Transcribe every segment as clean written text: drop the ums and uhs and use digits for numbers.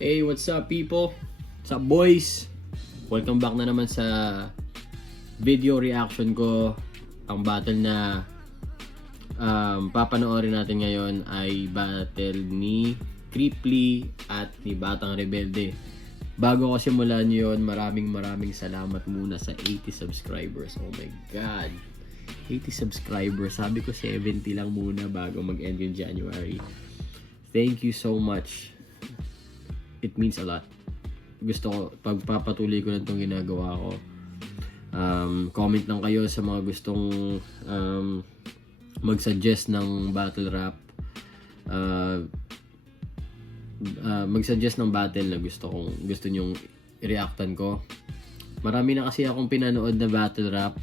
Hey, what's up people? What's up boys? Welcome back na naman sa video reaction ko. Ang battle na papanoorin natin ngayon ay battle ni Creeply at ni Batang Rebelde. Bago ko simulan yun, maraming salamat muna sa 80 subscribers. Oh my god, 80 subscribers. Sabi ko 70 lang muna bago mag-end yung January. Thank you so much. It means a lot. Gusto ko, pagpapatuloy ko na itong ginagawa ko. Comment lang kayo sa mga gustong mag-suggest ng battle rap. Mag-suggest ng battle na gusto nyong i-reactan ko. Marami na kasi akong pinanood na battle rap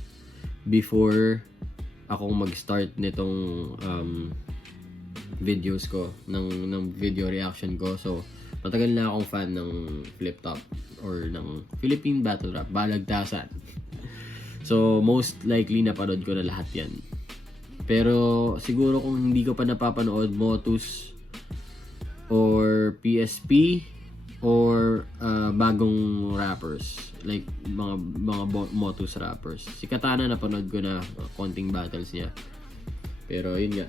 before akong mag-start nitong videos ko, ng video reaction ko. So matagal na akong fan ng Flip Top or ng Philippine Battle Rap, Balagtasan. So, most likely napanood ko na lahat yan. Pero, siguro kung hindi ko pa napapanood, Motus or PSP or bagong rappers. Like, mga Motus rappers. Si Katana napanood ko na konting battles niya. Pero, yun nga.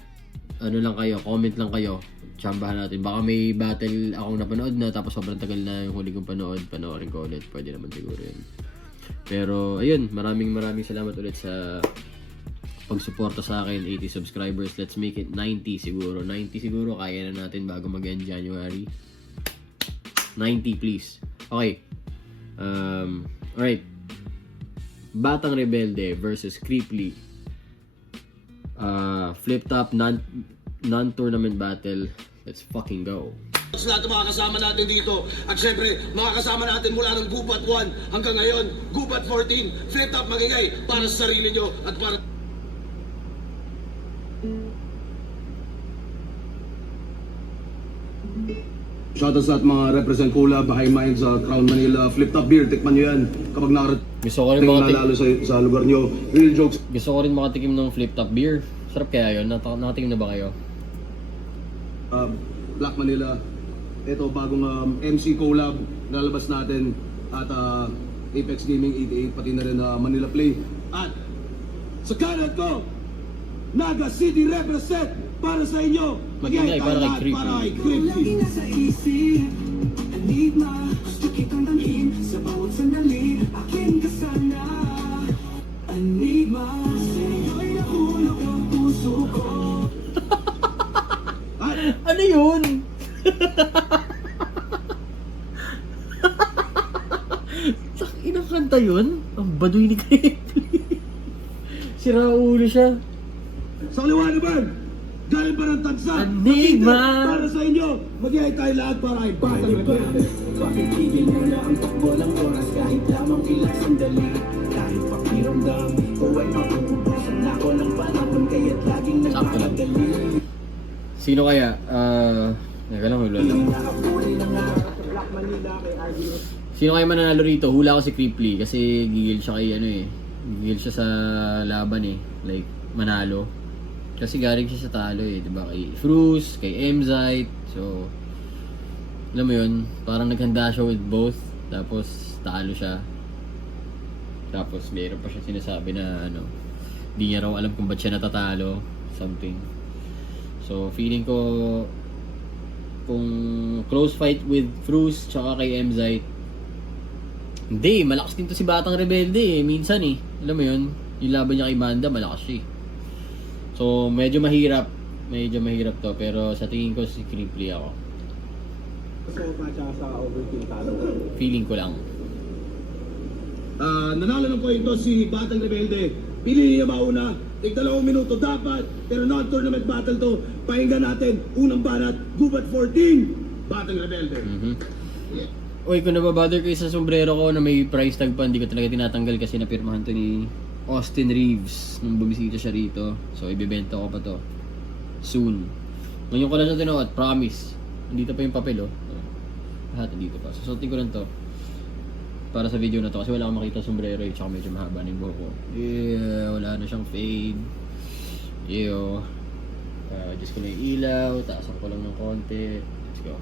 Ano lang kayo, comment lang kayo. Tsambahan natin. Baka may battle akong napanood na tapos sobrang tagal na yung huli kong panoorin ko ulit. Pwede naman siguro yun. Pero ayun, maraming salamat ulit sa pagsuporta sa akin. 80 subscribers. Let's make it 90 siguro. 90 siguro kaya na natin bago mag-end January. 90 please. Okay. Alright. Batang Rebelde versus Creeply. Flip Top non-tournament battle. Let's fucking go. Sa lahat ng mga kasama natin dito. At syempre, mga kasama natin mula ng Gubat 1 hanggang ngayon, Gubat 14, Flip Top magingay para sa sarili nyo at para... Shoutout sa at mga represent collab, High Minds sa Crown Manila, Flip Top Beer, tikman nyo yan kapag Gusto ko rin nanalo sa lugar nyo. Real jokes. Gusto ko rin makatikim ng Flip Top Beer. Sarap kaya yun? Nakatikim na ba kayo? Black Manila. Ito bagong MC collab nalabas natin at Apex Gaming 88 pati na rin Manila Play. At sa kanan ko, Naga City represent para sa inyo. Magingay para kay Creeply. Para kay Creeply. Lagi nasa isip, enigma, gusto kitang dalhin sa bawat sandali, akin ka sana. Enigma, sa'yo'y nahulog ang puso ko. Ano yun? Inang kanta yun? Ang baduy ni Creeply. Sira ulo siya. Sa kaliwa naman, galing pa ng tagsa. Enigma. Para sa inyo, mag-iay tayo lahat para kay Batang Rebelde. Bakit tigil mo na ang takbo ng oras kahit lamang ilang sandali? Kahit pakiramdam ko ay mapupubusan na ako ng panahon kaya't laging nagpapadali. Sino kaya? Naka lang, hula lang. Black Manila kay RD. Sino kaya mananalo rito? Hula ko si Creeply kasi gigil siya kay Gigil siya sa laban like manalo. Kasi galing siya sa talo diba? Kay Fruz, kay Emzite. So, alam mo yun, parang naghanda siya with both. Tapos, talo siya. Tapos, mayroon pa siya sinasabi na di niya raw alam kung ba't siya natatalo. Something. So, feeling ko kung close fight with Fruz tsaka kay Emzite, hindi, malakas din to si Batang Rebelde minsan alam mo yun, yung laban niya kay Banda malakas siya So, medyo mahirap to, pero sa tingin ko si Creeply ako. So, tsaka sa overkill talo. Feeling ko lang. Nanalo ng point to si Batang Rebelde. Pili niya mauna. Tig 2 minuto dapat. Pero non-tournament battle to. Pakinggan natin. Unang banat, Gubat 14, Batang Rebelde. Uy, kung nababother kayo sa sombrero ko na may price tag pa, hindi ko talaga tinatanggal kasi napirmahan to ni Austin Reeves nung bumisita siya rito. So, ibebenta ko pa to soon. Ngayon ko lang siya tinuot, promise. Nandito pa yung papel lahat nandito pa. Susutin ko lang to para sa video na to kasi wala akong makita sombrero tsaka medyo mahaba na yung buhok ko. Wala na siyang fade. Adjust ko na yung ilaw, taasan ko lang ng konti. Let's go.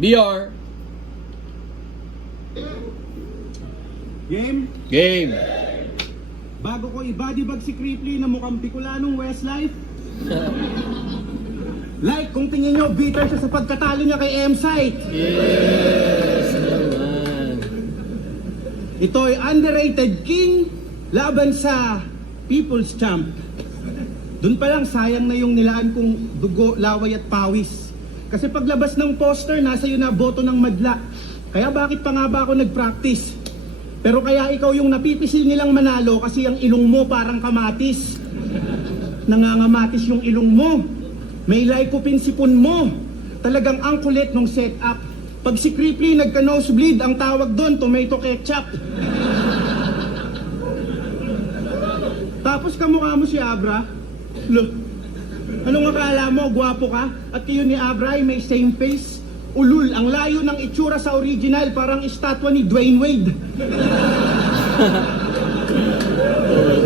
BR! Game? Game! Bago ko i-bodybag si Cripply na mukhang Bicolanong Westlife. Like kung tingin nyo, bitter siya sa pagkatalo niya kay M-Site. Yes naman. Ito ay underrated king laban sa People's Champ. Doon pa lang sayang na yung nilaan kong dugo, laway at pawis. Kasi paglabas ng poster, nasa iyo na boto ng madla. Kaya bakit pa nga ba ako nag-practice? Pero kaya ikaw yung napipisil nilang manalo kasi ang ilong mo parang kamatis. Nangangamatis yung ilong mo. May lycopene sipon mo. Talagang ang kulit nung setup. Pag si Cripply nagka-nosebleed, ang tawag doon, tomato ketchup. Tapos kamukha mo si Abra. Look, anong akala mo, gwapo ka? At kayo ni Abra ay may same face? Ulul, ang layo ng itsura sa original, parang estatwa ni Dwayne Wade.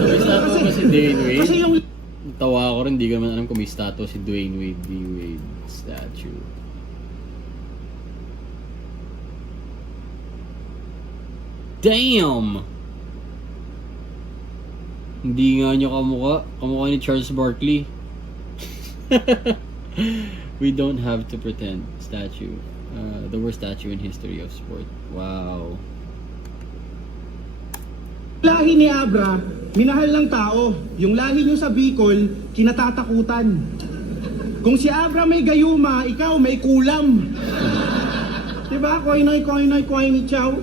May statue ba si Dwayne Wade? Kasi yung Tawa ako rin, di ko naman alam kung may statue si Dwayne Wade. D-Wade statue. Damn! Hindi nga niya kamukha. Kamukha ni Charles Barkley. We don't have to pretend. Statue. The worst statue in history of sport. Wow. lahi ni Abra, minahal ng tao. Yung lahi nyo sa Bicol, kinatatakutan. Kung si Abra may gayuma, ikaw may kulam. Diba? Koinoy, koinoy, chow.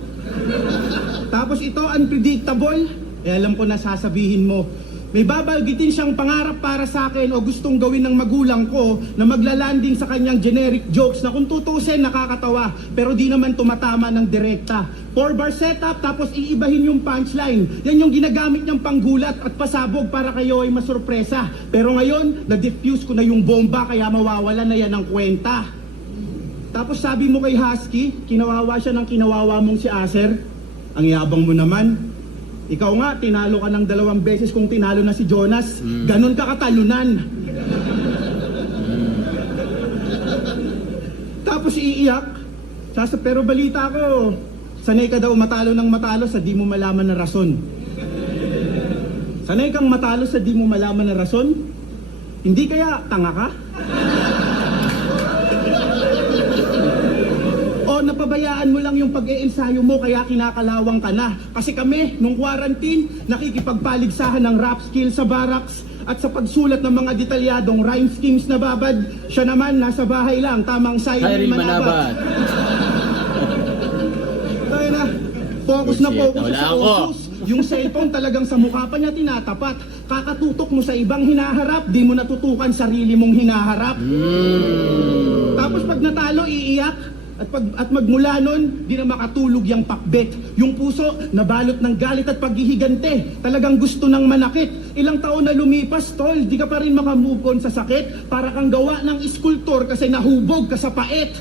Tapos ito, unpredictable. Alam ko na sasabihin mo. May babalgitin siyang pangarap para sa akin o gustong gawin ng magulang ko na maglalanding sa kanyang generic jokes na kung tutusin nakakatawa pero di naman tumatama ng direkta. 4-bar setup tapos iibahin yung punchline. Yan yung ginagamit niyang panggulat at pasabog para kayo ay masurpresa. Pero ngayon, na-diffuse ko na yung bomba kaya mawawala na yan ng kwenta. Tapos sabi mo kay Husky, kinawawa siya ng kinawawa mong si Acer. Ang yabang mo naman. Ikaw nga, tinalo ka ng 2 beses kung tinalo na si Jonas. Ganon ka katalunan. Tapos iiyak. Pero balita ko, sanay ka daw matalo ng matalo sa di mo malaman na rason. Sanay kang matalo sa di mo malaman na rason? Hindi kaya tanga ka? Napabayaan mo lang yung pag-iensayo mo kaya kinakalawang ka na. Kasi kami, nung quarantine, nakikipagpaligsahan ng rap skill sa barracks at sa pagsulat ng mga detalyadong rhyme schemes na babad. Siya naman, nasa bahay lang, tamang Cyril Manabat. Kaya na, focus na focus Wala sa ako. usos. Yung cellphone talagang sa mukha pa niya tinatapat. Kakatutok mo sa ibang hinaharap, di mo natutukan sarili mong hinaharap. Tapos pag natalo, iiyak. At magmula nun, di na makatulog yung pakbet. Yung puso, nabalot ng galit at paghihigante. Talagang gusto ng manakit. Ilang taon na lumipas, tol, di ka pa rin makamove on sa sakit. Para kang gawa ng iskultor kasi nahubog ka sa pait.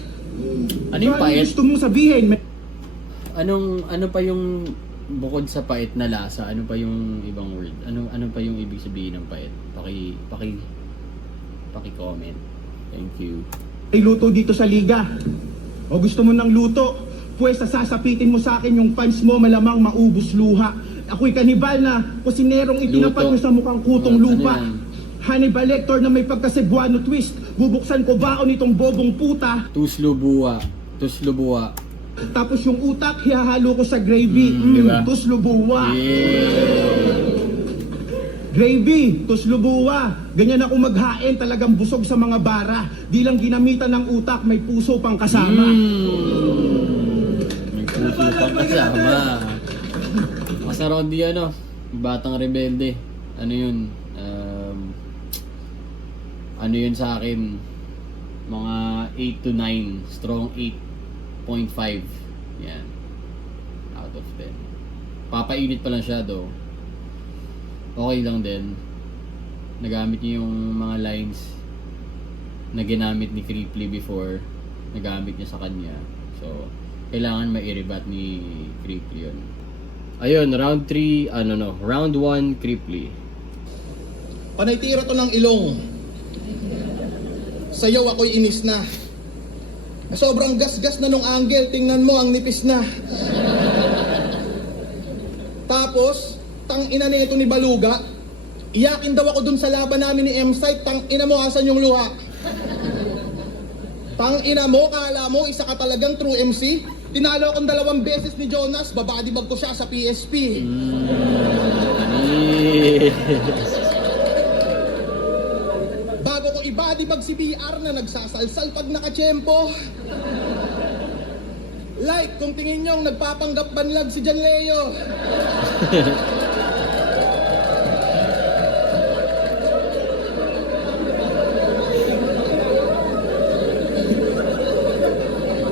Ano yung So, pait? gusto mong sabihin? Ano pa yung bukod sa pait na lasa? Ano pa yung ibang word? Ano pa yung ibig sabihin ng pait? Paki-comment. Thank you. May luto dito sa liga. O gusto mo ng luto? Pwes sasapitin mo sa akin yung fans mo malamang maubos luha. Ako'y kanibal na kusinerong itinapat Luto. mo sa mukhang kutong Ano lupa. yan? Hannibal Lecter na may pagkasebuano twist. Bubuksan ko baon itong bobong puta. Tuslubuwa. Tapos yung utak, hihahalo ko sa gravy. Diba? Tuslubuwa. Yeah. Gravy, tuslubuwa. Ganyan ako maghain, talagang busog sa mga bara. Di lang ginamitan ng utak, may puso pang kasama. May puso pang kasama. Masarap di Batang Rebelde. Ano yun? Ano yun sa akin? Mga 8 to 9. Strong 8.5. Yan. Out of 10. Papainit pa lang siya though. Okay lang din. Nagamit niya yung mga lines na ginamit ni Cripply before. Nagamit niya sa kanya. So, kailangan mai-rebat ni Cripply yun. Ayun, round 3, round 1, Cripply. Panay tira to ng ilong. Sayaw ako'y inis na. Sobrang gasgas na nung angle, tingnan mo ang nipis na. Tapos, tang ina nito ni Baluga, iyakin daw ako dun sa laban namin ni M-Site, tang ina mo, asan yung luha? Tang ina mo, kala mo, isa ka talagang true MC? Tinalo akong 2 beses ni Jonas, babadibag ko siya sa PSP. Bago ko ibadibag si BR na nagsasalsal pag nakachempo. Like kung tingin nyo nagpapanggap banlag si John Leo.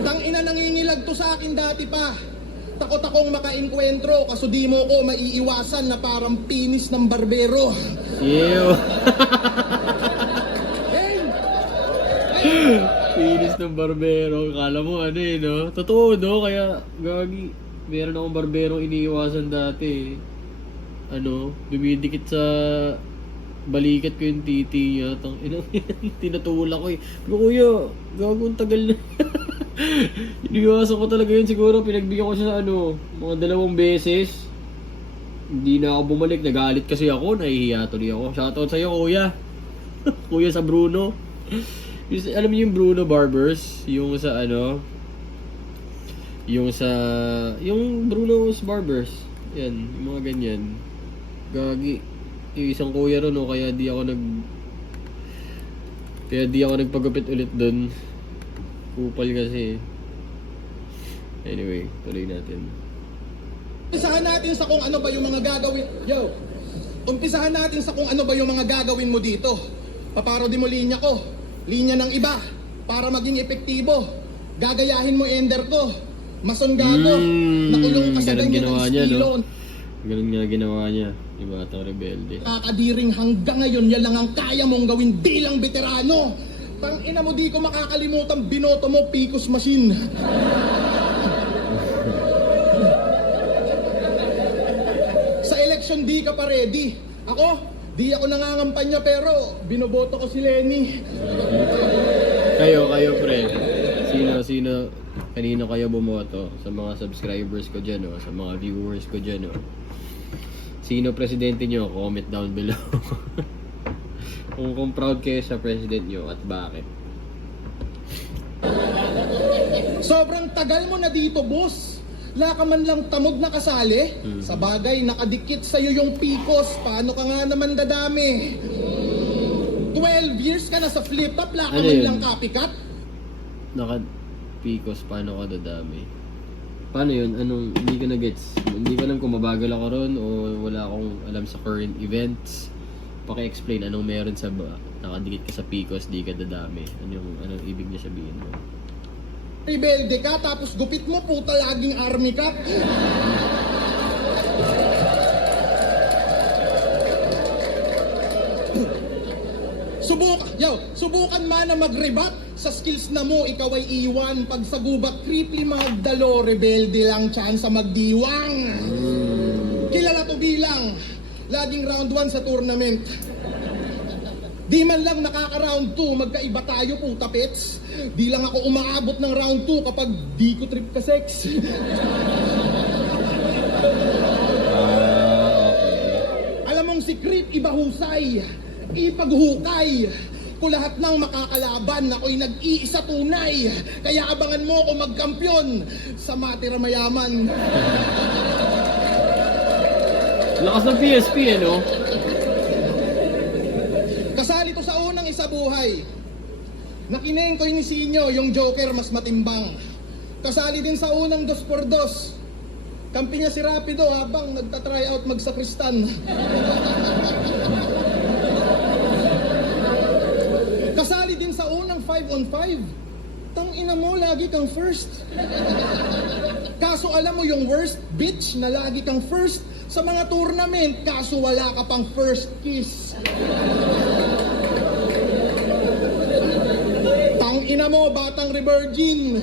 Tangina nangingilag to sa akin dati pa. Takot akong makainkwentro kaso di mo ko maiiwasan na parang pinis ng barbero. Ew. Hey! Pinis ng barbero. Kala mo ano eh, no? Totoo, no? Kaya, gagi. Meron akong barbero iniiwasan dati. Ano, dumidikit sa balikat ko yung titi niya. Tinatulak ko eh. Pero kuya, gago ang tagal na. Iniiwasan ko talaga yun siguro. Pinagbigyan ko siya sa ano, mga 2 beses. Hindi na ako bumalik. Nagalit kasi ako. Nahihiya tuloy ako. Shoutout sa'yo, kuya. Kuya sa Bruno. Alam niyo yung Bruno Barbers? Yung sa ano? Yung Bruno's Barbers. Yan, yung mga ganyan. Gagi. Yung isang kuya ron, no? Kaya di ako nagpagupit ulit dun. Kupal kasi. Anyway, tuloy natin. Umpisahan natin sa kung ano ba yung mga gagawin. Umpisahan natin sa kung ano ba yung mga gagawin mo dito. Paparodi mo linya ko. Linya ng iba. Para maging epektibo. Gagayahin mo ender ko. Mason gago. Nakulong ka sa ganun ganyan ginawa ng niya, estilo. no? Ganun nga ginawa niya. Yung batang rebelde. Kakadiring hanggang ngayon yan lang ang kaya mong gawin bilang veterano. Tang ina mo di ko makakalimutan binoto mo Picos Machine. Sa election di ka pa ready. Ako, di ako nangangampanya pero binoboto ko si Lenny. Kayo, pre. Sino, kanino kayo bumoto? Sa mga subscribers ko dyan, oh, sa mga viewers ko dyan, oh. Sino presidente nyo? Comment down below. kung proud kayo sa president nyo at bakit. Sobrang tagal mo na dito, boss. La ka man lang tamog na kasali. Sa bagay, nakadikit sa'yo yung Picos. Paano ka nga naman dadami? 12 years ka na sa flip-top, la ka Ano man yun? lang copycat. Naka-Picos, paano ka dadami? Paano yun? Hindi ko na-gets. Hindi ko alam kung mabagal ako ron o wala akong alam sa current events. Paki-explain anong meron sa nakadikit ka sa Picos, di ka dadami. Anong ibig niya sabihin mo? Rebelde ka, tapos gupit mo, puta, laging army ka. Subukan man na mag-rebat sa skills na mo, ikaw ay iwan. Pag sa gubat, creepy magdalo, rebelde lang chance sa magdiwang. Kilala to bilang laging round 1 sa tournament. Di man lang nakaka-round 2, magkaiba tayo puta pets. Di lang ako umaabot ng round 2 kapag di ko trip ka sex. Alam mong si Creep iba husay, ipaghukay. Kung lahat ng makakalaban, ako'y nag-iisa tunay. Kaya abangan mo ako magkampiyon sa matira mayaman. Lakas ng PSP, no? Kasali to sa unang isabuhay. Nakineng ko yung sinyo, yung Joker mas matimbang. Kasali din sa unang 2x2. Kampi niya si Rapido habang nagta-try out magsakristan. Kasali din sa unang 5-on-5. Tang ina mo, lagi kang first. Kaso alam mo yung worst, bitch, na lagi kang first sa mga tournament, kaso wala ka pang first kiss. Tang ina mo, batang revirgin.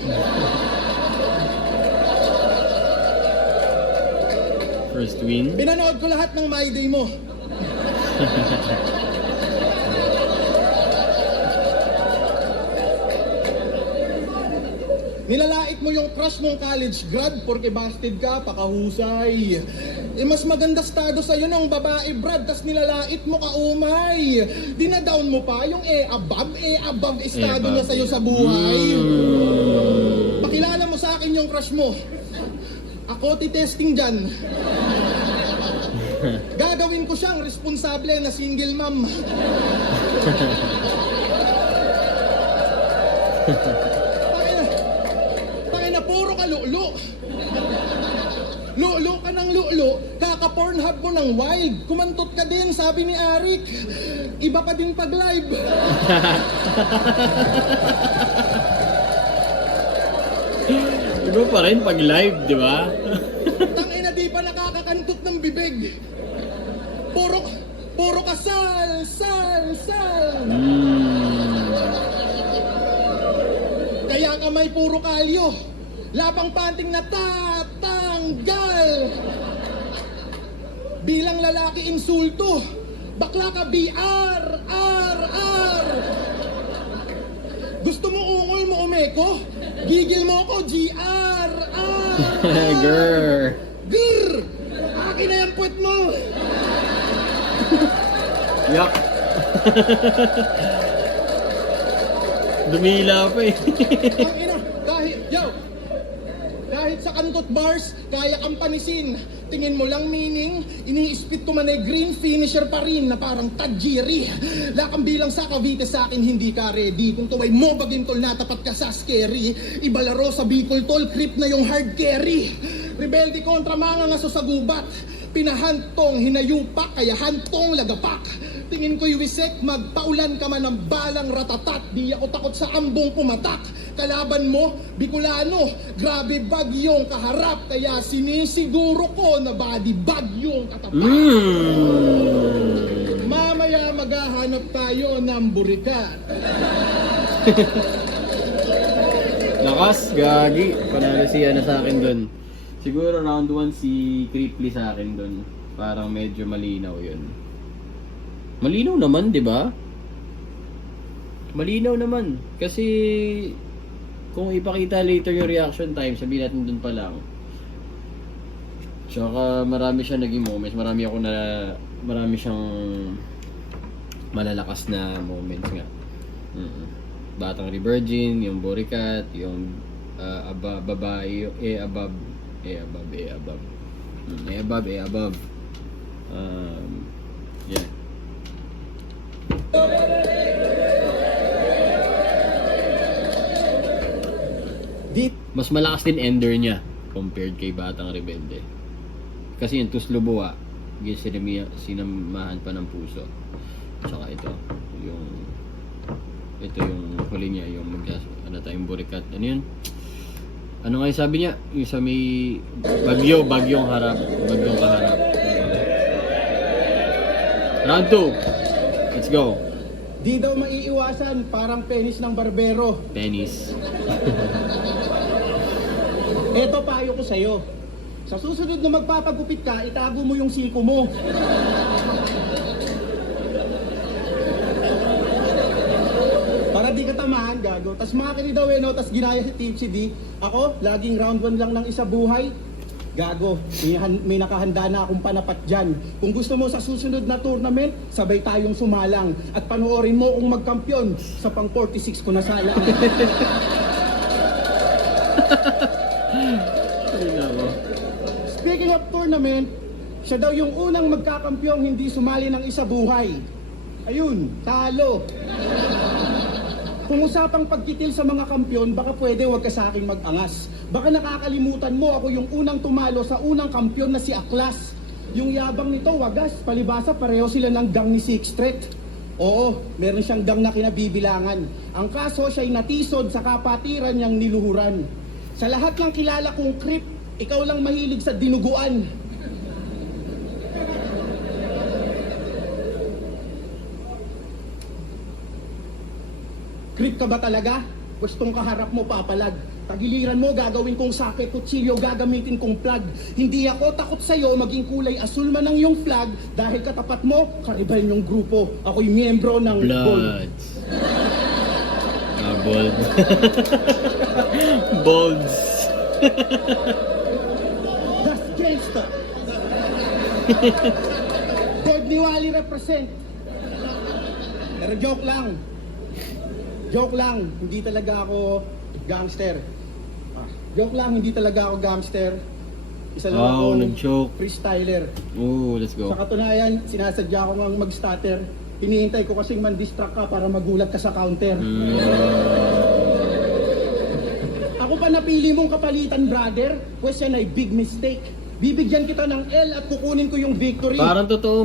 First win. Pinanood ko lahat ng My Day mo. Nilalait mo yung crush mong college grad porque busted ka, pakahusay. Mas maganda estado sa'yo ng babae, Brad, tas nilalait mo ka umay. Dinadown mo pa yung above estado niya sa'yo sa buhay. Pakilala mo sa akin yung crush mo. Ako titesting dyan. Gagawin ko siyang responsable na single mom. Pakina, puro ka lu'lu. Lu'lu ka ng lu'lu, kaka-pornhub mo ng wild. Kumantot ka din, sabi ni Arik. Iba pa din pag live. Iba pa rin pag live, di ba? Tangina, di pa nakakakantot ng bibig. Puro ka sal. Kaya ka may puro kalyo. Lapang panting na tatanggal. Bilang lalaki insulto. Bakla ka BR. Gusto mo ungol mo umeko? Gigil mo ako GR. Grr. Grr! Akin na yung puwet mo! Yak. Dumila pa eh. Ang ina, kahit sa kantot bars, kaya kang panisin. Tingin mo lang meaning, ini-spit ko man ay green finisher pa rin na parang Tajiri. Lakang bilang sa Cavite sa akin, hindi ka ready. Kung tuway mo bagintol na tapat ka sa scary. Ibalaro sa Bicol tol, creep na yung hard carry. Rebelde kontra mga ngaso sa gubat. Pinahantong hinayupak, kaya hantong lagapak. Tingin ko'y wisek, magpaulan ka man ng balang ratatat. Di ako takot sa ambong pumatak. Kalaban mo, Bicolano, grabe bagyong kaharap. Kaya sinisiguro ko na body bagyong katapat. Mamaya maghahanap tayo ng burikat. Lakas, gagi. Panalo siya na sa akin dun. Siguro round 1 si Creeply sa akin dun. Parang medyo malinaw yun. Malinaw naman, di ba? Malinaw naman. Kasi kung ipakita later yung reaction time, sabihin natin dun pa lang. Tsaka marami siya naging moments. Marami siyang malalakas na moments nga. Batang Revirgin, yung Boricat, yung babae, above. Yeah. Mas malakas din ender niya compared kay Batang Rebelde. Kasi yung Tuslubuwa, sinamahan pa ng puso. Tsaka ito yung huli niya, yung tayong Burikat. Ano yun? Ano nga yung sabi niya? Yung sa may bagyong kaharap. Round 2. Let's go. Di daw maiiwasan, parang penis ng barbero. Penis. Eto payo ko sa'yo. Sa susunod na magpapagupit ka, itago mo yung siko mo. Para di ka tamaan, gago. Tas makakini daw tas ginaya si Tipsy D. Ako, laging round 1 lang ng isa buhay. Gago, may nakahanda na akong panapat dyan. Kung gusto mo sa susunod na tournament, sabay tayong sumalang. At panoorin mo kung magkampiyon sa pang 46 ko na sala. Speaking of tournament, siya daw yung unang magkakampyong hindi sumali ng isa buhay. Ayun, talo. Kung usapang pagkitil sa mga kampyon, baka pwede wag ka sa akin mag-angas. Baka nakakalimutan mo ako yung unang tumalo sa unang kampyon na si Aklas. Yung yabang nito, wagas, palibasa, pareho sila ng gang ni Sixth Street. Oo, meron siyang gang na kinabibilangan. Ang kaso, siya'y natisod sa kapatiran niyang niluhuran. Sa lahat ng kilala kong creep, ikaw lang mahilig sa dinuguan. Creep ka ba talaga? Gustong kaharap mo papalag. Tagiliran mo, gagawin kong sake, kutsilyo, gagamitin kong plug. Hindi ako takot sa'yo, maging kulay asul man ang iyong flag. Dahil katapat mo, karibal niyong grupo. Ako'y miyembro ng Bold. Bloods. Bold. Bolds. Das gangsta. God Niwali represent. Pero joke lang. Joke lang, hindi talaga ako gangster. Joke lang, hindi talaga ako gangster. Isa lang Wow, ako nag-joke. freestyler. Oh, let's go. Sa katunayan, sinasadya ko ngang mag-stutter. Hinihintay ko kasing man-distract ka para magulat ka sa counter. Ako pa napili mong kapalitan, brother. Pwes yan ay big mistake. Bibigyan kita ng L at kukunin ko yung victory. Parang totoo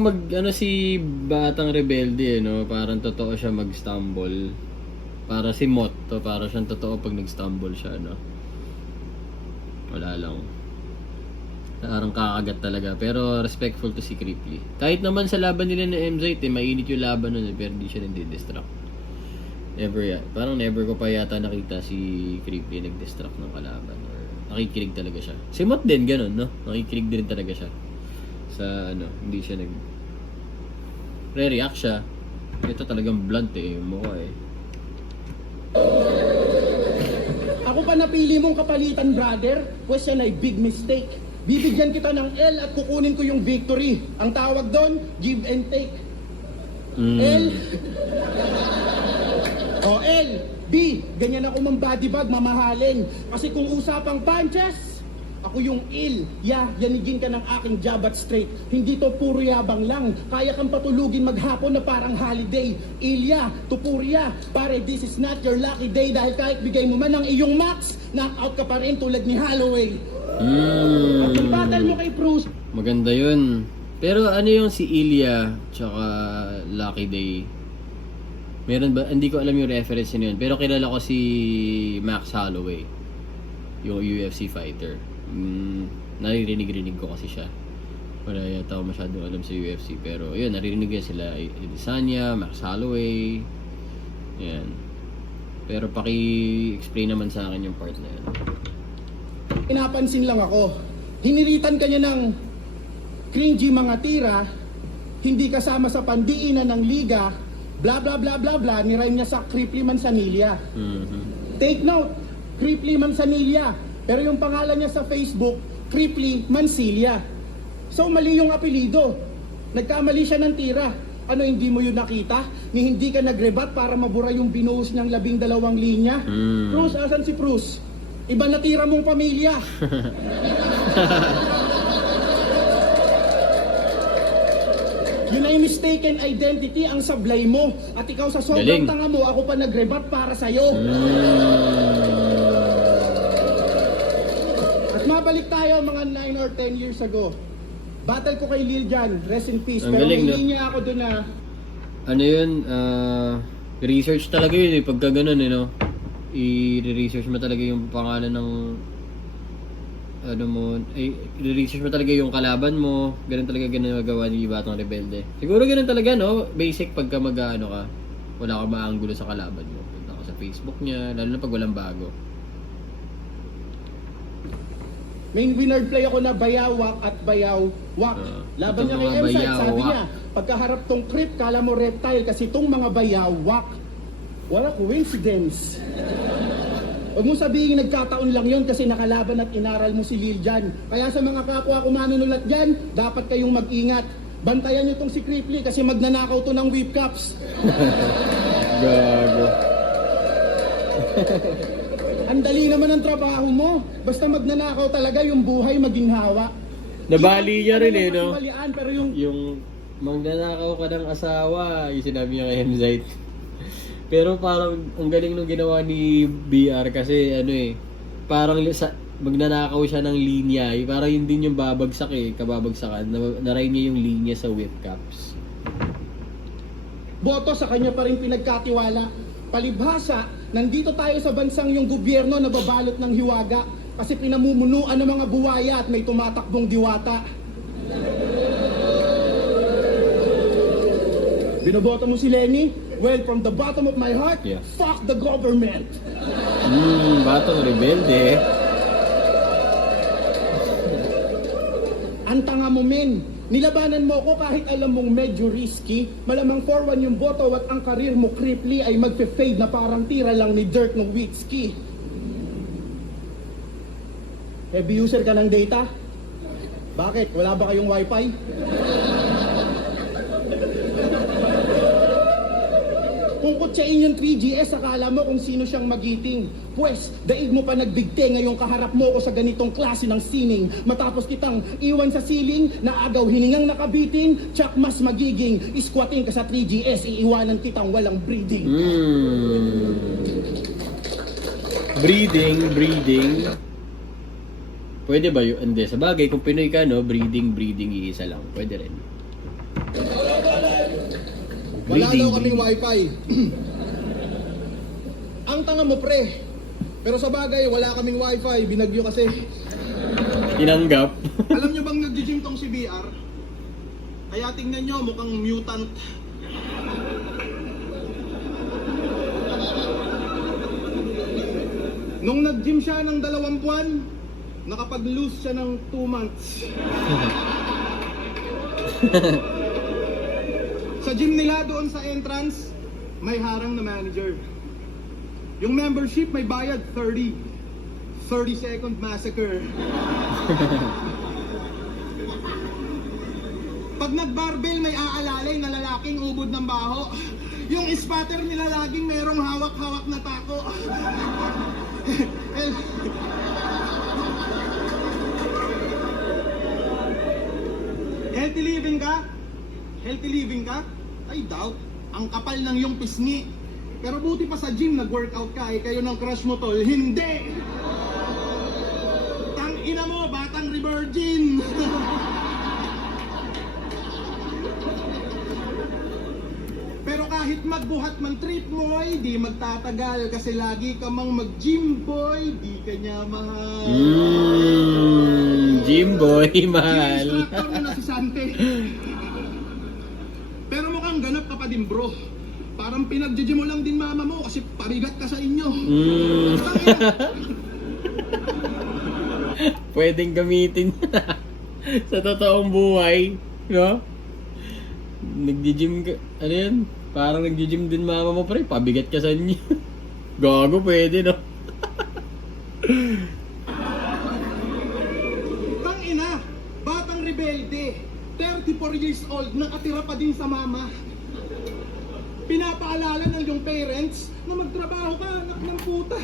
si Batang Rebelde, no? Parang totoo siya mag-stumble. Para si Motto, para siyang totoo pag nag-stumble siya, no? Wala lang. Parang kakagat talaga. Pero respectful to si Creeply. Kahit naman sa laban nila na MZ, mainit yung laban nun, pero hindi siya nagdi-distract. Parang never ko pa yata nakita si Creeply nag-distract ng kalaban. Or nakikinig talaga siya. Si Mot din, ganun, no? Nakikinig din talaga siya. Sa, hindi siya re-react siya. Ito talagang blunt yung mukha Ako pa napili mong kapalitan, brother. Pwes yan ay big mistake. Bibigyan kita ng L at kukunin ko yung victory. Ang tawag doon, give and take. L. O L. B. Ganyan ako mang body bag, mamahalin. Kasi kung usapang punches, ako yung ill. Yanigin ka ng aking jab at straight. Hindi to puro yabang lang. Kaya kang patulugin maghapon na parang holiday. Ilya, tupuria, pare this is not your lucky day. Dahil kahit bigay mo man ang iyong max, knockout ka pa rin tulad ni Holloway. At yung battle mo kay Bruce, Maganda yun. Pero ano yung si Ilya tsaka Lucky Day? Meron ba? Hindi ko alam yung reference niya yun. Pero kilala ko si Max Holloway. Yung UFC fighter. Naririnig-rinig ko kasi siya. Wala yata ako masyadong alam sa UFC. Pero yun, naririnig yan sila. Adesanya, Max Holloway. Yan. Pero paki-explain naman sa akin yung part na yun. pinapansin lang ako. Hiniritan kanya ng cringy mga tira, hindi kasama sa pandiinan ng liga, bla bla bla bla bla, nirime niya sa Creeply Manzanilla. Take note, Creeply Manzanilla. Pero yung pangalan niya sa Facebook, Creeply Mansilla. So mali yung apelido. Nagkamali siya ng tira. Ano, hindi mo yun nakita? Ni hindi ka nagrebat para mabura yung binuhos niyang 12 linya? Bruce, asan si Bruce? Iba na tira mong pamilya. Yun ay mistaken identity ang sablay mo. At ikaw sa sobrang Galing. tanga mo, ako pa nagrebat para sa'yo. At mabalik tayo mga 9 or 10 years ago. Battle ko kay Lil Jon, rest in peace. Ang Pero galing, may no? linya ako doon na Ano yun, research talaga yun eh, pagka ganun eh, no? I-research mo talaga yung pangalan ng i-research mo talaga yung kalaban mo. Ganun talaga ginagawa ni Batang Rebelde. Siguro ganun talaga, no? Basic pagka ka, wala ka maanggulo sa kalaban mo. Punta ka sa Facebook niya, lalo na pag walang bago. main winner play ako na bayawak at bayawak. Laban niya itong kay mga M-Site, sabi bayawak. niya, pagkaharap tong creep, kala mo reptile kasi itong mga bayawak. Wala coincidence. Huwag mo sabihin nagkataon lang yon kasi nakalaban at inaral mo si Lil Jon. Kaya sa mga kapwa ko manunulat dyan, dapat kayong mag-ingat. Bantayan niyo tong si Creeply kasi magnanakaw to ng whip cups. Gago. Ang dali naman ang trabaho mo. Basta magnanakaw talaga yung buhay maging hawa. Nabali niya rin eh, no? Malian, pero yung Yung magnanakaw ka ng asawa, yung sinabi niya kay M-Site. Pero parang ang galing nung ginawa ni BR kasi parang magnanakaw siya ng linya. Parang yun din yung babagsak kababagsakan. Naray niya yung linya sa whip caps. boto sa kanya pa rin pinagkatiwala. Palibhasa, nandito tayo sa bansang yung gobyerno na babalot ng hiwaga kasi pinamumunuan ng mga buwaya at may tumatakbong diwata. Binoboto mo si Lenny? Well, from the bottom of my heart, Yeah. fuck the government. Batang Rebelde. Ang tanga mo, men. Nilabanan mo ko kahit alam mong medyo risky. Malamang 4-1 yung boto at ang karir mo, Creeply, ay magpe-fade na parang tira lang ni Dirk Nowitzki. Heavy user ka ng data? Bakit? Wala ba kayong wifi? Kung kutsain yung 3GS, akala mo kung sino siyang magiting. Pwes, daig mo pa nagbigte ngayong kaharap mo ko sa ganitong klase ng sining. Matapos kitang iwan sa ceiling, naagaw hiningang nakabiting, tsak mas magiging. Squatting ka sa 3GS, iiwanan kitang walang breathing. Breathing. Pwede ba yun? Hindi. Sa bagay, kung Pinoy ka, no, breathing, iisa lang. Pwede rin. Wala daw kaming wifi. Ang tanga mo, pre. Pero sa bagay, wala kaming wifi. Binagyo kasi. Tinanggap. Alam nyo bang nag-gym tong si BR? Kaya tingnan nyo, mukhang mutant. Nung nag-gym siya ng 2 buwan, nakapag-lose siya ng 2 months. Sa gym nila doon sa entrance, may harang na manager. Yung membership may bayad 30. 30-second massacre. Pag nag-barbell may aalalay na lalaking ubod ng baho. Yung spatter nila laging merong hawak-hawak na tako. Healthy living ka? Healthy living ka? I doubt. Ang kapal ng yung pisngi. Pero buti pa sa gym nag-workout ka, kayo ng crush mo tol. Hindi! Tang ina mo, batang re-virgin! Pero kahit magbuhat man trip mo ay di magtatagal kasi lagi ka mang mag-gym boy, di ka niya mahal. Gym boy, Yung mahal. instructor mo na si Sante. Pero mukhang ganap ka pa din bro. Parang pinag-gym mo lang din mama mo kasi parigat ka sa inyo. Pwedeng gamitin sa totoong buhay, no? Nag-gym ka, ano yun? Parang nag-gym din mama mo, pre, pabigat ka sa inyo. Gago, pwede, no? Tangina, batang rebelde, 34 years old, nakatira pa din sa mama. Pinapaalala ng iyong parents na magtrabaho ka, anak ng puta.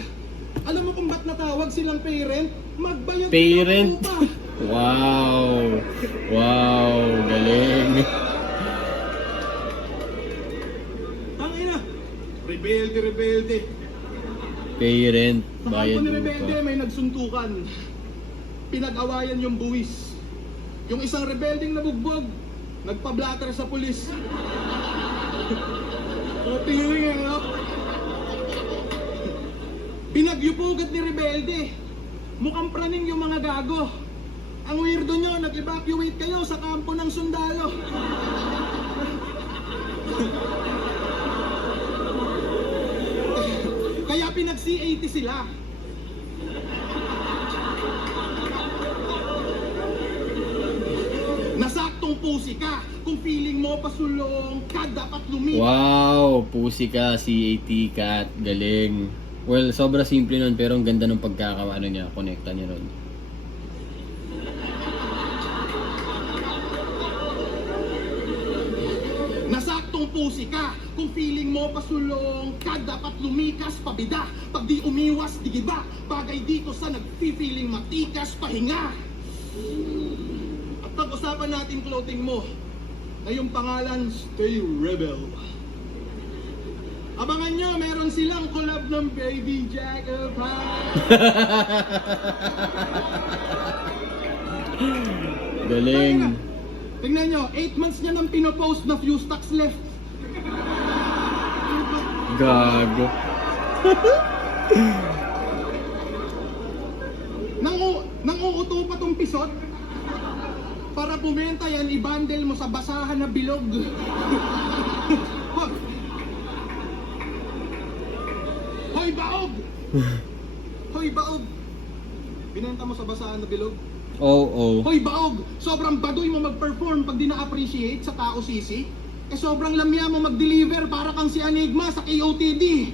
Alam mo kung ba't natawag silang parent? Magbayad Parent? ka pa. Wow! Wow! Galing! Tangina, rebelde. Parent, Sa bayad kampo ni mo rebelde pa. may nagsuntukan. Pinag-awayan yung buwis. Yung isang rebelding nabugbog, nagpa-blatter sa pulis. Tingin nga, no? Pinagyupugat ni rebelde. Mukhang praning yung mga gago. Ang weirdo nyo, nag-evacuate kayo sa kampo ng sundalo. Kaya pinag-C80 sila. Nasaktong pusi ka. Kung feeling mo pasulong ka, dapat lumipat. Wow! Pusi ka, CAT, cat, galing. Well, sobra simple nun, pero ang ganda ng pagkakaano niya, connecta niya nun. Nasaktong pusi ka. Kung feeling mo pasulong ka, dapat lumikas, pabida. Pag di umiwas, di giba. Bagay dito sa nagfi-feeling matikas, pahinga. At pag-usapan natin clothing mo, na yung pangalan, Stay Rebel. Abangan nyo, meron silang collab ng Baby Jacker Galing. Tingnan nyo, 8 months niya nang pinopost na few stocks left. Gago. Nang uuto pa tong pisot, para bumenta yan, i-bundle mo sa basahan na bilog. Hoy baog! Hoy baog! Binenta mo sa basahan na bilog? Oo. Hoy baog! Sobrang baduy mo mag-perform pag di na-appreciate sa tao sisi. Eh sobrang lamya mo mag-deliver para kang si Enigma sa KOTD.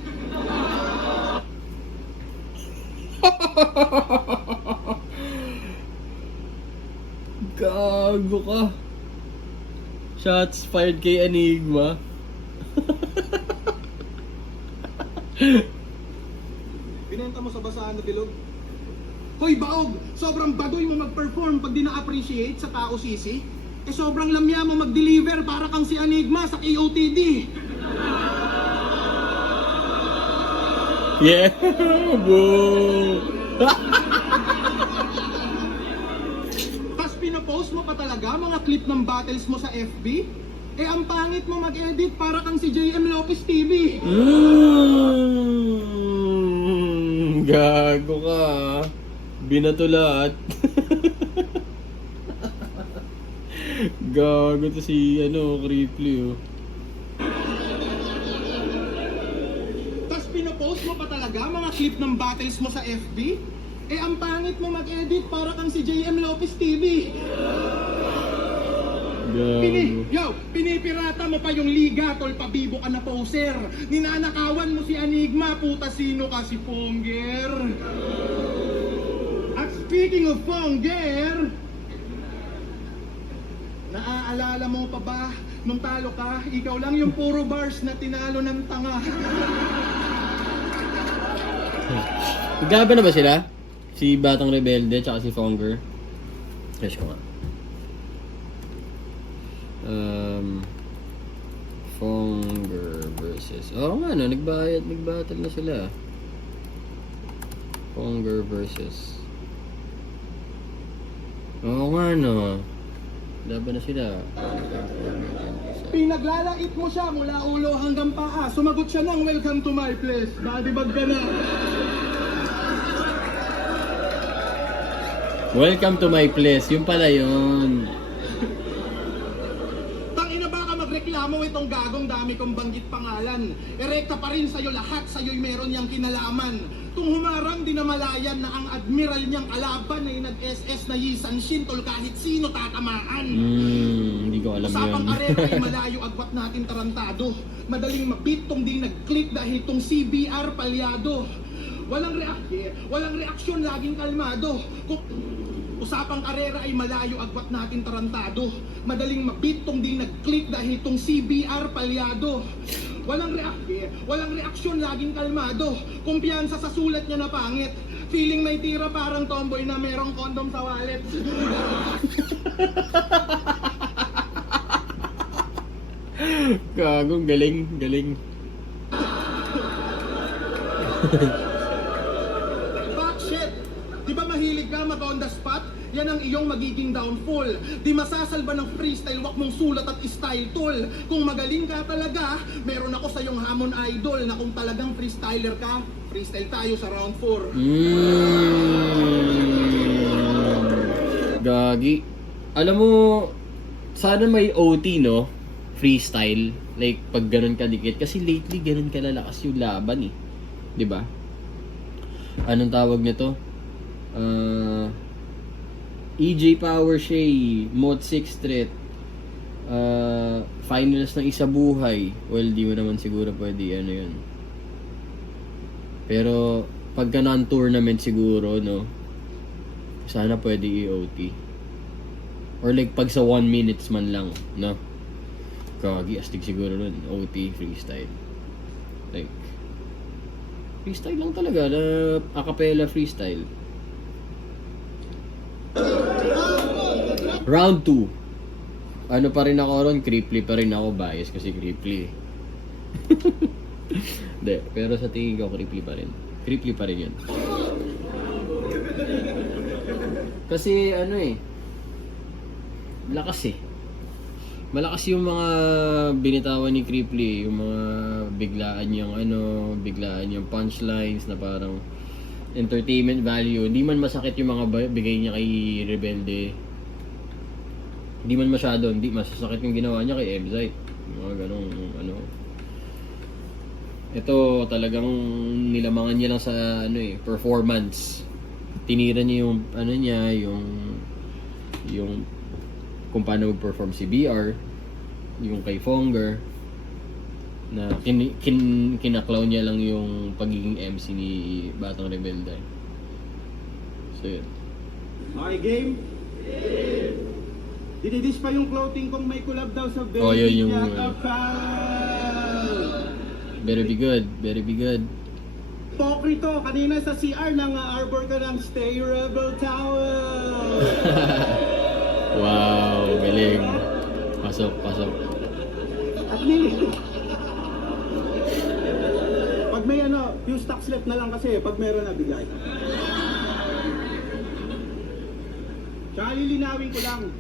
Gago ka. Shots fired kay Enigma. Binenta mo sa basahan na bilog. Hoy Baog, sobrang bagoy mo mag-perform pag di na-appreciate sa tao sisi. Eh sobrang lamya mo mag-deliver para kang si Enigma sa KOTD. Yeah, boo. Tapos pinopost mo pa talaga mga clip ng battles mo sa FB? Eh ang pangit mo mag-edit para kang si JM Lopez TV. Gago ka. Binato lahat. Gago to si Creeply oh. Tapos pinopost mo pa talaga mga clip ng battles mo sa FB? Eh ang pangit mo mag-edit para kang si JM Lopez TV. Gago. Pinipirata mo pa yung liga, tol, pabibo ka na poser. Ninanakawan mo si Enigma, puta sino ka si Ponger. At speaking of Ponger, naaalala mo pa ba nung talo ka, ikaw lang yung puro bars na tinalo ng tanga. Magkaba na ba sila? Si Batang Rebelde tsaka si Fonger? Yes ko nga. Fonger versus... Oo nga no, nagbattle na sila. Fonger versus... Oo nga no. Laban na sila. Pinaglalait mo siya mula ulo hanggang paa. Sumagot siya ng welcome to my place. Dadibag ka na. Welcome to my place. Yung pala yun. Tangina ba ka magreklamo itong gagong dami kong banggit pangalan. Erekta pa rin sa'yo lahat, sa'yo'y meron niyang kinalaman. Tung humarang di namalayan na ang admiral niyang kalaban ay nag-SS na Yisan Shintol kahit sino tatamaan. Hindi ko alam Usapang yun. karera ay malayo agwat natin tarantado. Madaling mabit tong di nag-click dahil tong CBR palyado. Walang reaksyon, laging kalmado. Usapang karera ay malayo agwat natin tarantado. Madaling mabit tong di nag-click dahil tong CBR palyado. Walang reaksyon, laging kalmado. Kumpiyansa sa sulat niya na pangit. Feeling may tira parang tomboy na merong kondom sa wallet. Gagong galing. Fuck shit! Di ba mahilig ka mag-on the spot? Yan ang iyong magiging downfall. Di masasalba ng freestyle, wak mong sulat at style tol. Kung magaling ka talaga, meron ako sa iyong hamon idol na kung talagang freestyler ka, freestyle tayo sa round 4. Gagi. Alam mo, sana may OT no? Freestyle. Like, pag ganun ka dikit. Kasi lately, ganun kalalakas yung laban eh. Diba? Anong tawag nito? EJ Power Shay, Mod 6 Threat, finals ng Isa Buhay. Well, di mo naman siguro pwede yun. Pero pagka non-tournament siguro, no, sana pwede i-OT. Or like pag sa 1 minutes man lang, no. Kagi, astig siguro nun. OT, freestyle. Like, freestyle lang talaga, na acapella freestyle. Round 2. Ano pa rin ako ron? Creeply pa rin ako. Bias kasi creeply. De, pero sa tingin ko creeply pa rin. Creeply pa rin yun. Kasi ano eh, lakas eh. Malakas yung mga binitawan ni Creeply, yung mga biglaan yung punchlines na parang entertainment value. Hindi man masakit yung mga bigay niya kay Rebelde. Hindi man masyado, hindi masasakit yung ginawa niya kay Emzite. Mga ganong Ito talagang nilamangan niya lang sa performance. Tinira niya yung kung paano mag-perform si BR, yung kay Fonger, na kinaklaw niya lang yung pagiging MC ni Batang Rebelde. So yun. Okay, game? Dinidis pa yung clothing kong may collab daw sa Baby Oh, yun yung, Kapal. Better be good, better be good. Pokrito, kanina sa CR nang arbor ka ng Stay Rebel Tower. Wow, galing. Pasok, pasok. At nili. Pag may ano, yung stock slip na lang kasi, pag meron na bigay. Tsaka lilinawin ko lang,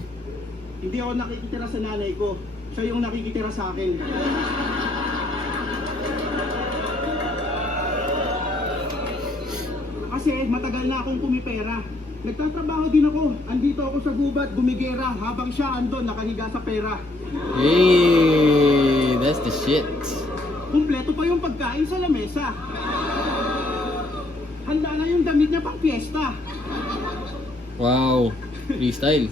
hindi ako nakikitira sa nanay ko. Siya yung nakikitira sa akin. Kasi matagal na akong pumipera. Nagtatrabaho din ako. Andito ako sa gubat, gumigera, habang siya andon, nakahiga sa pera. Hey, that's the shit. Kumpleto pa yung pagkain sa lamesa. Handa na yung damit niya pang piyesta. Wow, freestyle.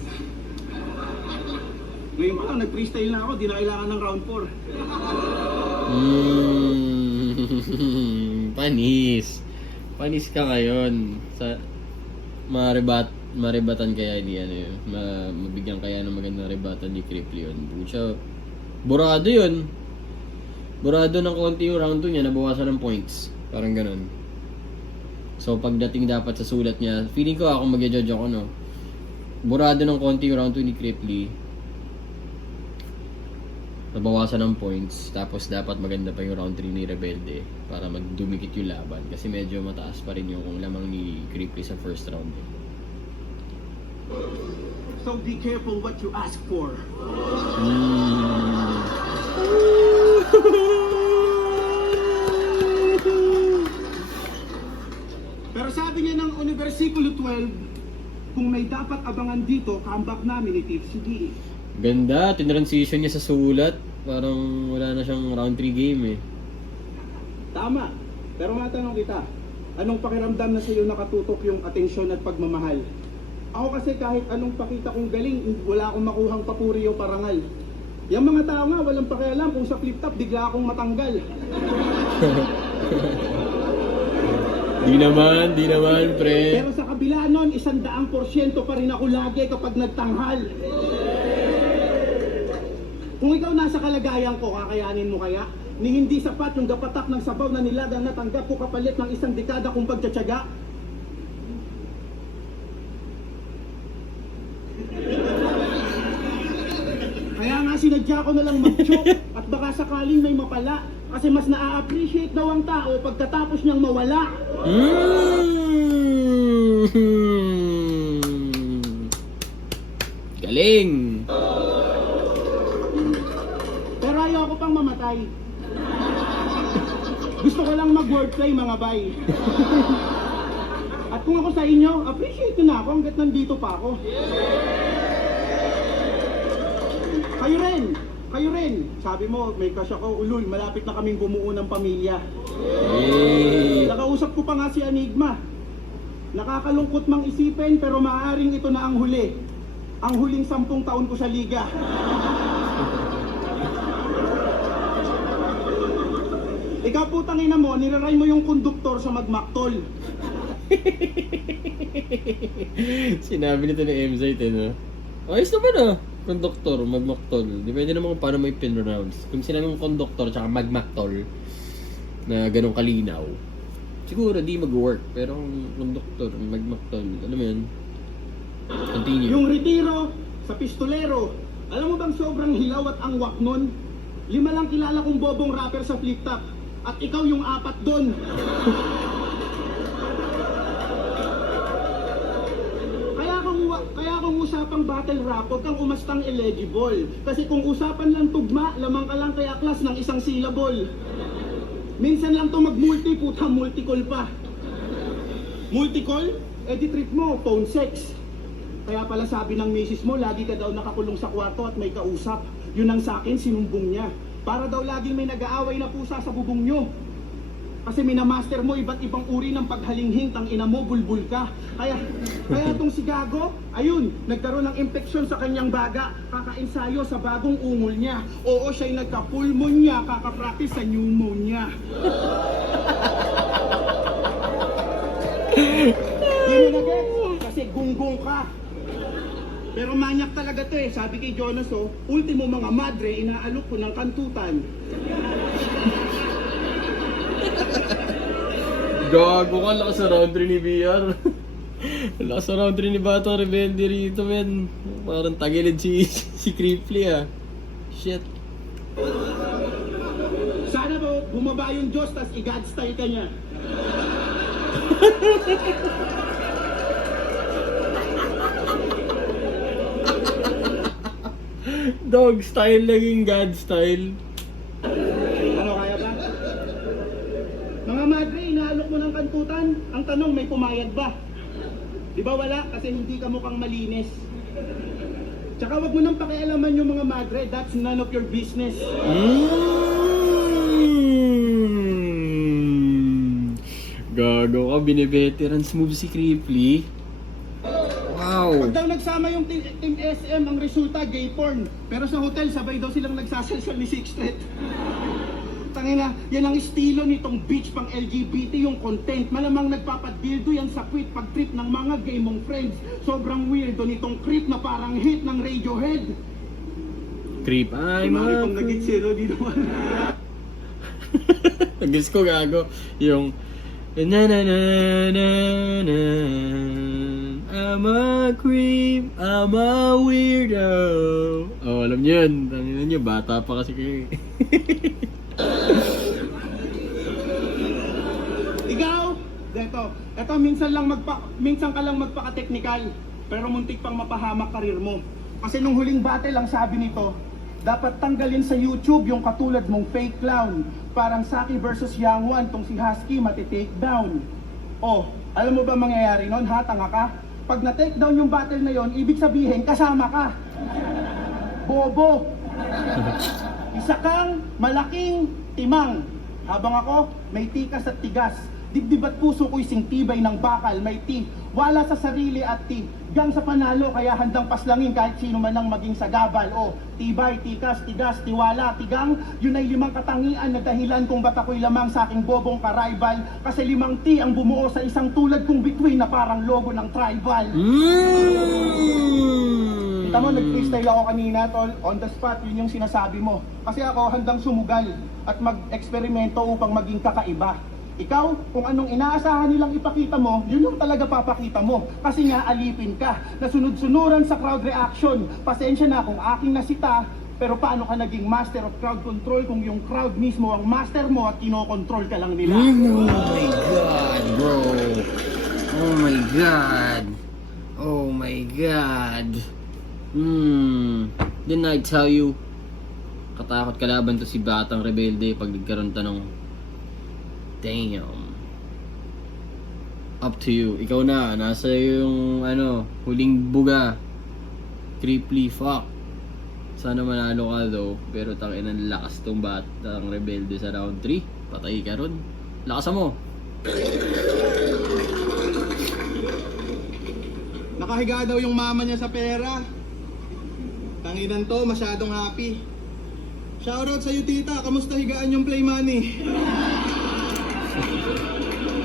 Ngayon pa lang, nag-freestyle na ako, di na kailangan ng round 4. Panis. Panis ka ngayon. Sa maribatan kaya ni ano yun. Mabigyan kaya ng magandang ribatan ni Cripply yun. Pucha, burado yun. Burado ng konti yung round 2 niya, nabawasan ng points. Parang ganun. So pagdating dapat sa sulat niya, feeling ko ako mag-judge ako, no. Burado ng konti yung round 2 ni Cripply. Nabawasan ng points, tapos dapat maganda pa yung round 3 ni Rebelde para magdumikit yung laban kasi medyo mataas pa rin yung lamang ni Cripply sa first round. So be careful what you ask for. Pero sabi niya ng Versikulo 12, kung may dapat abangan dito, comeback namin ni Tiff Sige. Ganda, tinransition niya sa sulat. Parang wala na siyang round 3 game eh. Tama. Pero matanong kita, anong pakiramdam na sa iyo nakatutok yung atensyon at pagmamahal? Ako kasi kahit anong pakita kong galing, wala akong makuhang papuri o parangal. Yung mga tao nga, walang pakialam kung sa flip top, bigla akong matanggal. Di naman, pre. Pero sa kabila nun, 100% pa rin ako lagi kapag nagtanghal. Kung ikaw nasa kalagayan ko, kakayanin mo kaya? Ni hindi sapat yung gapatak ng sabaw na nilagang natanggap ko kapalit ng 1 dekada kong pagtsatsaga? Kaya nga sinadya ko na lang mag-choke at baka sakaling may mapala kasi mas na-appreciate daw ang tao pagkatapos niyang mawala. Galing! Pero ayoko pang mamatay. Gusto ko lang mag-wordplay mga bay. At kung ako sa inyo, appreciate ko na ako hanggat nandito pa ako. Kayo rin. Sabi mo, may crush ako, ulul, malapit na kaming bumuo ng pamilya. Hey. Nakausap ko pa nga si Enigma. Nakakalungkot mang isipin pero maaaring ito na ang huli. Ang huling 10 taon ko sa liga. Ikaw putang ina mo, niraray mo yung konduktor sa magmaktol. Sinabi nito ni M-Zite, no? Ayos naman ah. Konduktor, magmaktol. Depende naman kung paano may pin-rounds. Kung sinabi mong konduktor tsaka magmaktol na ganong kalinaw, siguro di mag-work. Pero kung konduktor, magmaktol, alam mo yun? Continue. Yung retiro sa pistolero, alam mo bang sobrang hilaw at angwak nun? 5 lang kilala kong bobong rapper sa flip top. At ikaw yung 4 doon. Kaya kung usapang battle rap, huwag kang umastang eligible. Kasi kung usapan lang tugma, lamang ka lang kaya class ng 1 syllable. Minsan lang to mag-multi, puta multi-call pa. Multi-call? Eh di trip mo, phone sex. Kaya pala sabi ng misis mo, lagi ka daw nakakulong sa kwarto at may kausap. Yun ang sa akin, sinumbong niya. Para daw laging may nag-aaway na pusa sa bubong nyo. Kasi minamaster mo iba't ibang uri ng paghalinghing, tang ina mo, bulbul ka. Kaya itong si Gago, ayun, nagkaroon ng infeksyon sa kanyang baga. Kaka-ensayo sa bagong ungol niya. Oo, siya'y nagka-pulmonya, kaka-practice sa pneumonia. Di mo na-gets? Kasi gunggong ka. Pero manyak talaga to eh. Sabi kay Jonas, oh, ultimo mga madre, inaalok ko ng kantutan. Gago ka, lakas sa round 3 ni BR. Lakas sa round 3 ni Batang Rebelde rito, men. Parang tagilid si Creeply, ah. Shit. Sana po, bumaba yung Diyos, tas i-God style ka niya. Dog style naging God style. Ano, kaya ba? Mga madre, inaalok mo ng kantutan. Ang tanong, may pumayag ba? Di ba wala? Kasi hindi ka mukhang malinis. Tsaka wag mo nang pakialaman yung mga madre. That's none of your business. Gago ka, bine-veterans move si Creeply. Wow. Pag daw nagsama yung team SM, ang resulta, gay porn. Pero sa hotel, sabay daw silang nagsasalsal ni Sixth Street. Tangina, yan ang estilo nitong beach pang LGBT, yung content. Malamang nagpapadildo yan sa tweet pag trip ng mga gay mong friends. Sobrang weirdo nitong creep na parang hit ng Radiohead. Creep. Ay, Mari mga pang nagit zero, di naman. Guess ko gago. Yung na na na na na I'm a creep, I'm a weirdo. Oh, alam niyo yun. Tangina niyo, bata pa kasi kayo. Ikaw, eto minsan ka lang magpaka-technical, pero muntik pang mapahamak karir mo. Kasi nung huling battle ang sabi nito, dapat tanggalin sa YouTube yung katulad mong fake clown. Parang Saki versus Yang Wan, tong si Husky mati-take down. Oh, alam mo ba mangyayari nun ha, tanga ka? Pag na-take down yung battle na yon, ibig sabihin kasama ka. Bobo. Isa kang malaking timang. Habang ako, may tikas at tigas. Dibdib at puso ko'y singtibay ng bakal. May ti, wala sa sarili at ti. Gang sa panalo, kaya handang paslangin kahit sino man ang maging sagabal. O, tibay, tikas, tigas, tiwala, tigang. Yun ay 5 katangian na dahilan kung ba't ako'y lamang sa aking bobong ka-rival. Kasi 5 ti ang bumuo sa isang tulad kong bituin na parang logo ng tribal. Kita mo, nag-freestyle ako kanina, tol, on the spot, yun yung sinasabi mo. Kasi ako handang sumugal at mag-eksperimento upang maging kakaiba. Ikaw, kung anong inaasahan nilang ipakita mo, yun yung talaga papakita mo. Kasi nga, alipin ka, nasunod-sunuran sa crowd reaction. Pasensya na kung aking nasita, pero paano ka naging master of crowd control kung yung crowd mismo ang master mo at kinokontrol ka lang nila? Oh my God, bro. Oh my God. Oh my God. Didn't I tell you? Katakot kalaban to si Batang Rebelde pag nagkaroon to ng damn. Up to you. Ikaw na. Nasa yung huling buga. Creeply. Fuck. Sana manalo ka though. Pero tangin lakas tong Batang Rebelde sa round 3. Patay ka ron. Lakasan mo. Nakahiga daw yung mama niya sa pera. Tanginan to, masyadong happy. Shoutout sa'yo tita, kamusta higaan yung play money?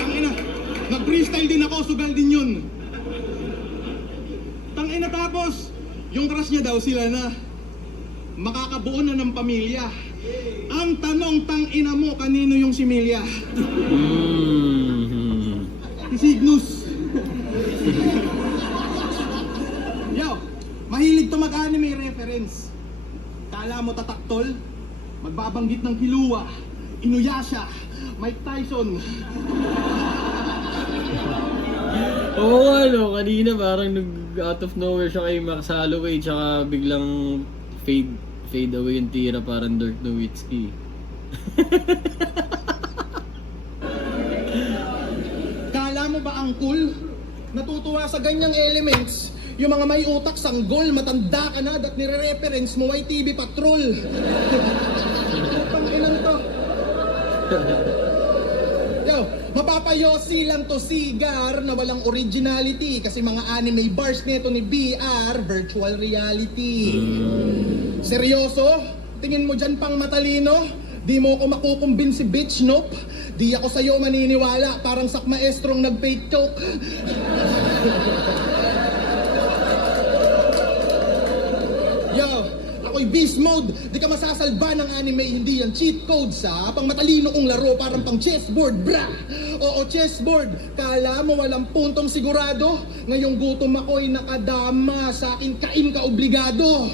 Tangina, nag-freestyle din ako, sugal din yun. Tangina tapos, yung crush niya daw sila na makakabuo na ng pamilya. Ang tanong, tangina mo, kanino yung similya? Si Cygnus. Yo, mahilig to mag-anime reference. Kala mo tataktol? Magbabanggit ng Killua, Inuyasha, Mike Tyson. Oo, kanina parang out of nowhere siya kay Max Holloway tsaka biglang fade away yung tira parang Dirk Nowitzki. Kala mo ba ang cool? Natutuwa sa ganyang elements. Yung mga may utak sanggol, matanda ka na, dat nire-reference mo ay TV Patrol. Pangilan to. Yo, mapapayosi lang to Cigar na walang originality kasi mga anime bars nito ni BR, virtual reality. Seryoso? Tingin mo dyan pang matalino? Di mo ako makukumbinsi bitch, nope. Di ako sa'yo maniniwala, parang sak maestrong nag-fake choke. ako'y beast mode. Di ka masasalba ng anime, hindi yan cheat code sa pang matalino kong laro, parang pang chessboard, bra. Oo, chessboard. Kala mo walang puntong sigurado? Ngayong gutom ako'y nakadama, sa akin kain ka obligado.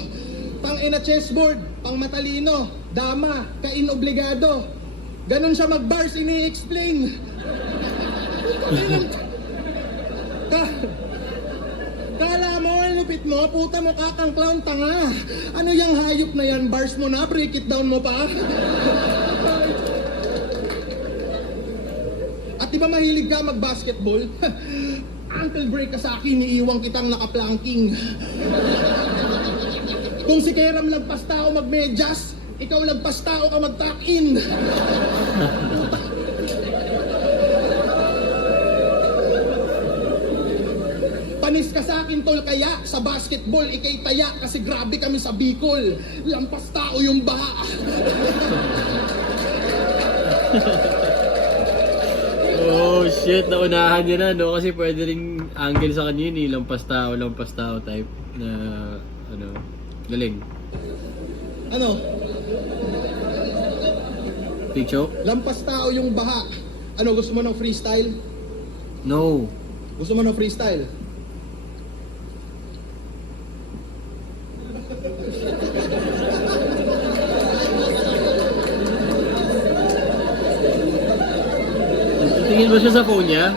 Tangina chessboard, pang matalino, dama, kain obligado. Ganon siya mag-bars, ini-explain. Kala mo, lupit mo, puta mo kakang clown, tanga. Ano yung hayop na yan? Bars mo na, break it down mo pa. At di ba mahilig ka mag-basketball? Ankle break ka sa akin, iiwang kitang nakaplanking. Kung si Keram lagpas tao magmedyas, ikaw lagpas tao ka mag-tuck-in. Panis ka sa akin tol, kaya sa basketball ikay taya kasi grabe kami sa Bicol. Lampas tao yung baha. Oh shit, naunahan niya na, no? Kasi pwede ring angle sa kanya yun, lampas tao type na, ano, galing. Ano? Picture? Lampas tao yung baha. Ano, gusto mo ng freestyle? No. Gusto mo ng freestyle? Tingin ba siya sa phone niya?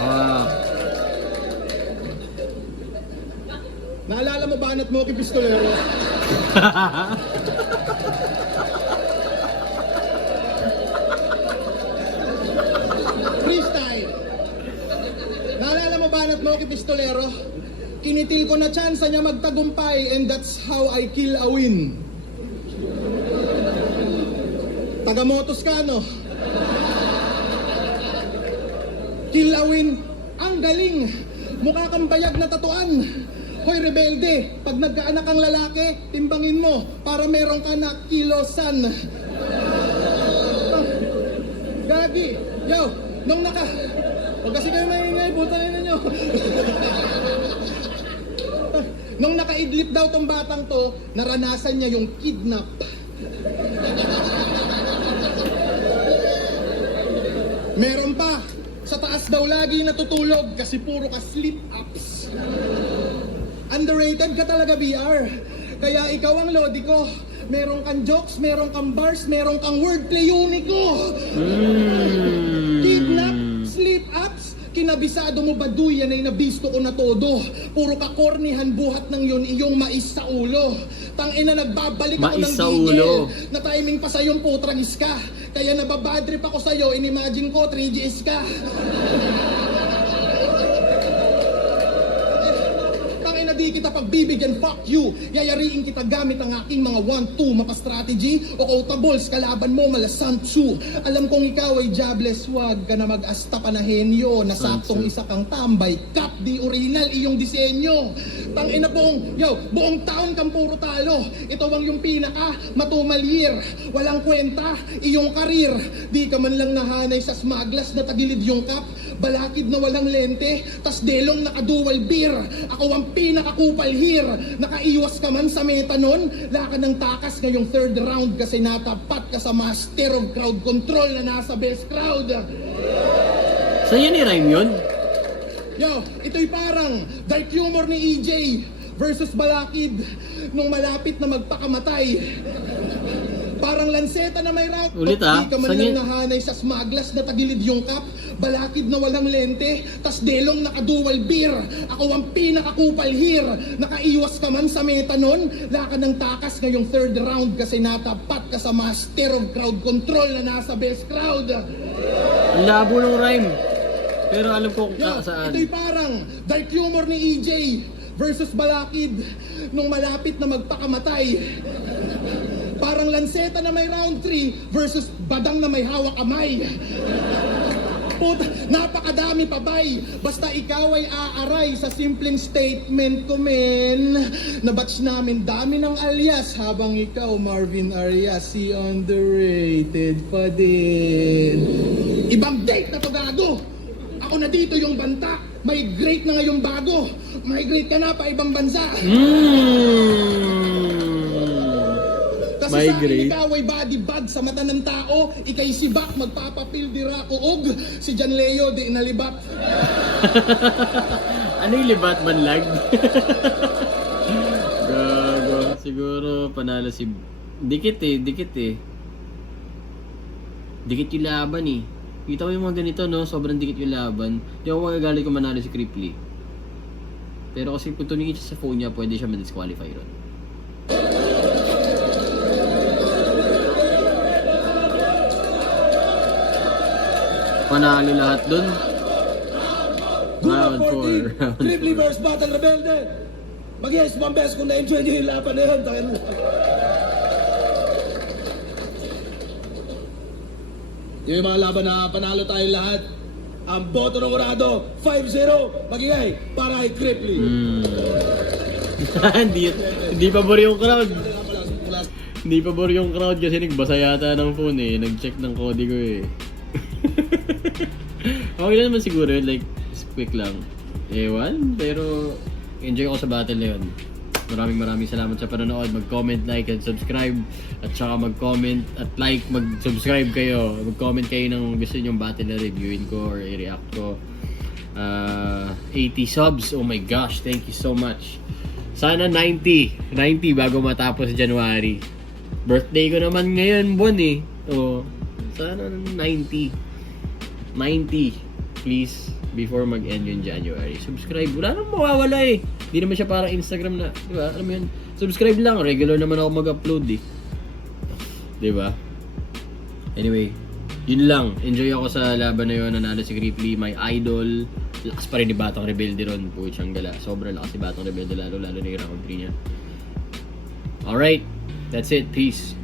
Ah. Naalala mo ba anat mo kay Pistolero? Freestyle! Naalala mo ba anat mo kay Pistolero? Kinitil ko na tsansa niya magtagumpay and that's how I kill a win. Taga-motos ka, no? Kill a win. Ang galing. Mukha kang bayag na tatuan. Hoy rebelde, pag nagkaanak ang lalaki, timbangin mo para meron ka na kilosan. Gagi. Yo, nung Huwag kasi kayo maingay, buta na ninyo. Nung nakaidlip daw tong batang to, naranasan niya yung kidnap. Meron pa, sa taas daw lagi natutulog kasi puro ka sleep-ups. Underrated ka talaga, BR. Kaya ikaw ang lodi ko. Meron kang jokes, meron kang bars, meron kang wordplay uniko. Kidnap, sleep-ups, kinabisado mo ba duyan ay nabisto ko na todo. Puro ka kornihan buhat ng yun iyong mais sa ulo. Tangina nagbabalik ako Mais ng sa gigil. ulo. Na timing pa sa'yong putragis ka. Kaya nababadrip ako sa'yo, inimagine ko 3GS ka. Tangina di kita pagbibigyan, fuck you. Yayariin kita gamit ang aking mga 1-2 mapa-strategy o quotables, kalaban mo malasantsu. Alam kong ikaw ay jobless, wag ka na mag-asta pa na henyo. Nasaktong isa kang tambay, kap di original iyong disenyo. Tangina buong taon kang puro talo. Ito ang yung pinaka matumal year. Walang kwenta, iyong karir. Di ka man lang nahanay sa smaglas na tagilid yung kap. Balakid na walang lente, tas delong naka-dual beer. Ako ang pinaka-kupal here. Nakaiwas ka man sa meta nun. Laka ng takas ngayong third round kasi natapat ka sa master of crowd control na nasa best crowd. Saan yan i-rhyme yun? Yo, ito'y parang dark humor ni EJ versus Balakid nung malapit na magpakamatay. Parang lanseta na may route. Ulit, ah. Di ka man Saan lang yun? nahanay sa smaglas na tagilid yung kap. Balakid na walang lente. Tas delong naka-dual beer. Ako ang pinaka-kupal here. Nakaiwas ka man sa meta nun. Laka ng takas ngayong third round kasi natapat ka sa master of crowd control na nasa best crowd. Ang labo ng rhyme. Pero alam ko kung Yo, saan. ito'y parang dark humor ni EJ versus Balakid nung malapit na magpakamatay. Parang lanseta na may round 3 versus badang na may hawak kamay. Puta, napakadami pa bay. Basta ikaw ay aaray sa simpleng statement ko, men. Na-batch namin dami ng alias habang ikaw, Marvin Arias, si underrated pa din. Ibang date na to, gago. Ako na dito yung banta. Migrate na ngayong bago. Migrate ka na pa ibang bansa. Kasi sa akin Migrate. ikaw ay body bag sa mata ng tao. Ikay si Bak, magpapapil di rakuog. Si Jan Leo di inalibak. Ano yung libat manlag? Gago. Siguro panalo si... Dikit eh. Dikit yung laban eh. Kita mo yung mga ganito, no? Sobrang dikit yung laban. Di ako magagalit kung manalo si Cripply. Pero kasi kung tumingin siya sa phone niya, pwede siya ma-disqualify ron. Panalo lahat dun. Round 4. Cripply vs. Battle Rebelde. Mag-yes, one best kung na-enjoy niyo yung laban na yun. Tayo. Yung mga laban na panalo tayo lahat. Ang boto ng Urado, 5-0. Magigay para kay Cripply. Hindi pabor yung crowd. Hindi pabor yung crowd kasi nagbasa yata ng phone eh. Nag-check ng kode ko eh. Okay lang naman siguro yun. Like, quick lang. Ewan, pero enjoy ko sa battle na yun. Maraming salamat sa panonood. Mag-comment, like, and subscribe. At saka mag-comment at like, mag-subscribe kayo. Mag-comment kayo ng gusto nyong battle na reviewin ko or i-react ko. 80 subs. Oh my gosh, thank you so much. Sana 90 bago matapos January. Birthday ko naman ngayon, buwan eh. Oh, sana 90 please, before mag-end yung January. Subscribe. Wala nang mawawala eh. Hindi naman siya parang Instagram na, di ba? Alam mo yun, subscribe lang. Regular naman ako mag-upload eh. Di ba? Anyway, yun lang. Enjoy ako sa laban na yun. Nanalo si Cripply, my idol. Lakas pa rin ni Batang Rebelde ron. Puchang gala. Sobrang lakas si Batang Rebelde, lalo na yung round 3 niya. Alright, that's it. Peace.